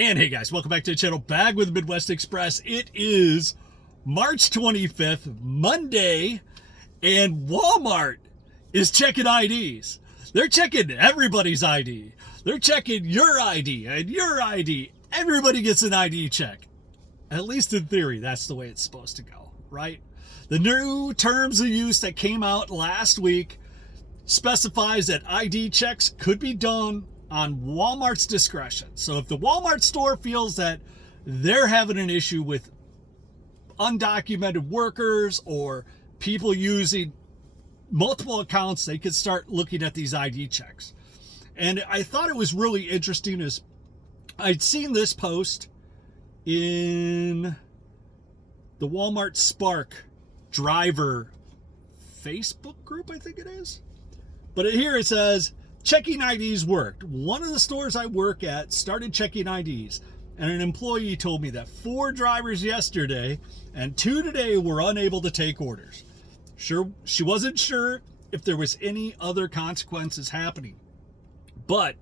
And hey guys, welcome back to the channel, back with Midwest Express. It is March 25th, Monday, and Walmart is checking IDs. They're checking everybody's ID. They're checking your ID and your ID. Everybody gets an ID check. At least in theory, that's the way it's supposed to go, right? The new terms of use that came out last week specifies that ID checks could be done on Walmart's discretion. So if the Walmart store feels that they're having an issue with undocumented workers or people using multiple accounts, they could start looking at these ID checks. And I thought it was really interesting is I'd seen this post in the Walmart Spark driver Facebook group, I think it is. But here it says, checking IDs worked. One of the stores I work at started checking IDs, and an employee told me that 4 drivers yesterday and 2 today were unable to take orders. She wasn't sure if there was any other consequences happening. But,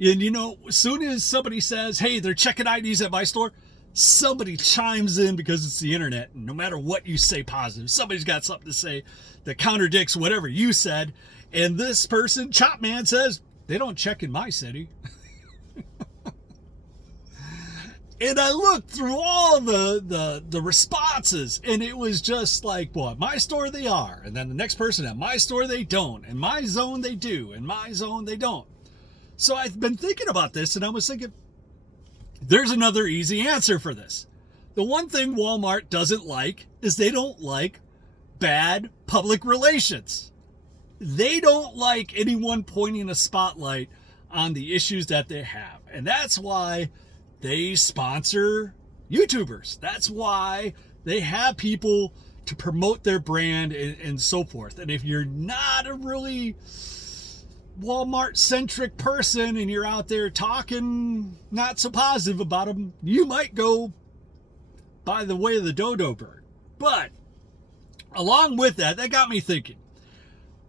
and you know, as soon as somebody says, hey, they're checking IDs at my store, somebody chimes in because it's the internet. And no matter what you say positive, somebody's got something to say that contradicts whatever you said. And this person, Chopman, says, they don't check in my city. And I looked through all the responses, and it was just like, well, at my store they are. And then the next person, at my store they don't. In my zone they do. In my zone they don't. So I've been thinking about this, and I was thinking, there's another easy answer for this. The one thing Walmart doesn't like is they don't like bad public relations. They don't like anyone pointing a spotlight on the issues that they have. And that's why they sponsor YouTubers. That's why they have people to promote their brand and so forth. And if you're not a really Walmart-centric person and you're out there talking not so positive about them, you might go by the way of the dodo bird. But along with that, that got me thinking.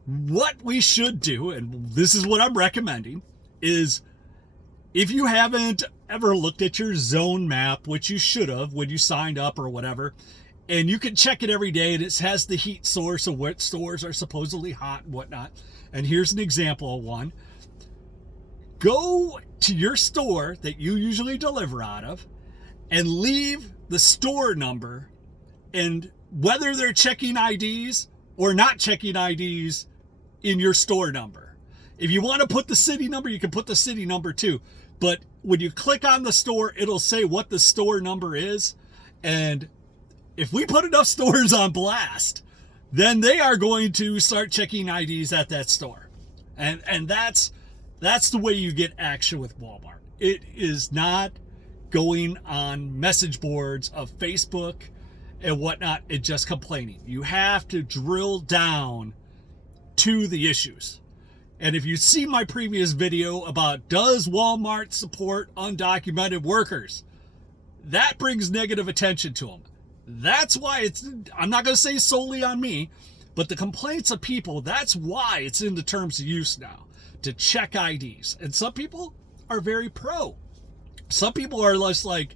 What we should do, and this is what I'm recommending, is if you haven't ever looked at your zone map, which you should have when you signed up or whatever, and you can check it every day, and it has the heat source of what stores are supposedly hot and whatnot. And here's an example of one. Go to your store that you usually deliver out of and leave the store number, and whether they're checking IDs or not checking IDs in your store number. If you want to put the city number, you can put the city number too. But when you click on the store, it'll say what the store number is. And if we put enough stores on blast, then they are going to start checking IDs at that store. And that's the way you get action with Walmart. It is not going on message boards of Facebook and whatnot and just complaining. You have to drill down to the issues. And if you see my previous video about does Walmart support undocumented workers, that brings negative attention to them. That's why I'm not going to say solely on me, but the complaints of people, that's why it's in the terms of use now, to check IDs. And some people are very pro. Some people are less like,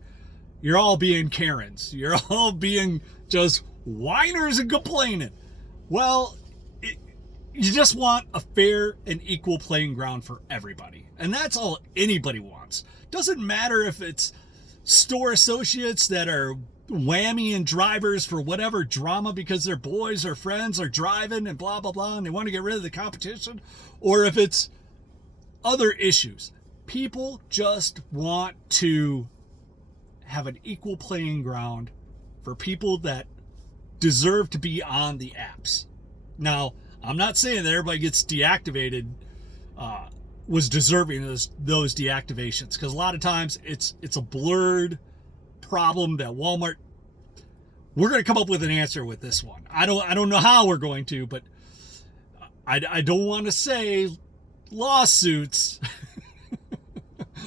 you're all being Karens. You're all being just whiners and complaining. Well, you just want a fair and equal playing ground for everybody. And that's all anybody wants. Doesn't matter if it's store associates that are whammying drivers for whatever drama because their boys or friends are driving and blah, blah, blah, and they want to get rid of the competition, or if it's other issues. People just want to have an equal playing ground for people that deserve to be on the apps. Now, I'm not saying that everybody gets deactivated, was deserving of those deactivations, because a lot of times it's a blurred problem that Walmart, we're going to come up with an answer with this one. I don't know how we're going to, but I don't want to say lawsuits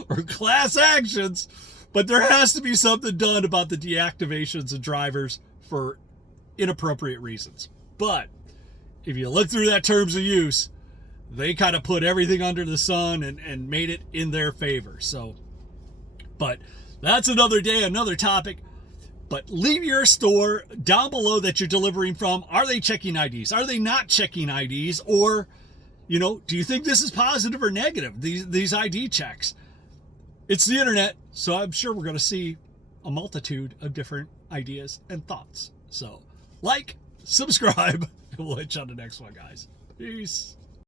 or class actions, but there has to be something done about the deactivations of drivers for inappropriate reasons. But if you look through that terms of use, they kind of put everything under the sun and made it in their favor. So But that's another day, another topic. But leave your store down below that you're delivering from. Are they checking IDs? Are they not checking IDs? Or, do you think this is positive or negative, these ID checks? It's the internet, so I'm sure we're going to see a multitude of different ideas and thoughts. So, like, subscribe, and we'll hit you on the next one, guys. Peace.